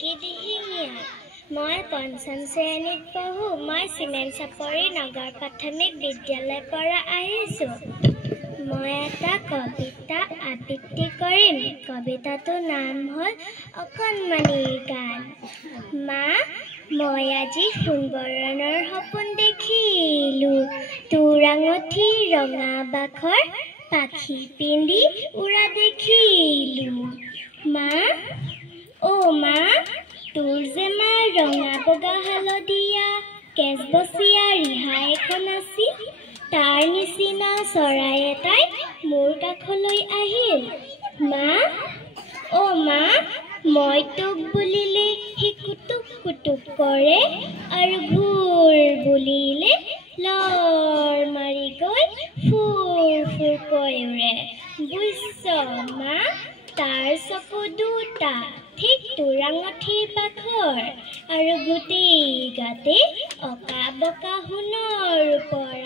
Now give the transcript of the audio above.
চিনাকি দিহিঙীয়া মই পঞ্চম শ্ৰেণীত পঢ়ো মই চিমেণ্ট চাপৰি নগৰ প্ৰাথমিক বিদ্যালয়ৰ পৰা আহিছোঁ মই এটা কবিতা আবৃত্তি কৰিম কবিতাটোৰ নাম হ'ল অকণমানিৰ গান মা মই আজি সোণবৰণৰ সপোন দেখিলোঁ তোৰ আঙঠি ৰঙা বাখৰ পাখি পিন্ধি উৰা দেখিলোঁ মা মা তোৰ যে মা ৰঙা বগা হালধীয়া কেচবচীয়া ৰিহা এখন আছিল তাৰ নিচিনা চৰাই এটাই মোৰ কাষলৈ আহিল মা মা মই তোক বুলিলে সি কুটুক কুটুক কৰে আৰু ঘূৰ বুলিলে লৰ মাৰি গৈ ফুৰ ফুৰকৈ উৰে বুজিছ মা তাৰ চকু দুটা ঠিক তোৰ আঙঠিৰ পাখৰ আৰু গোটেই গাতে অকা বকা সোণৰ ওপৰ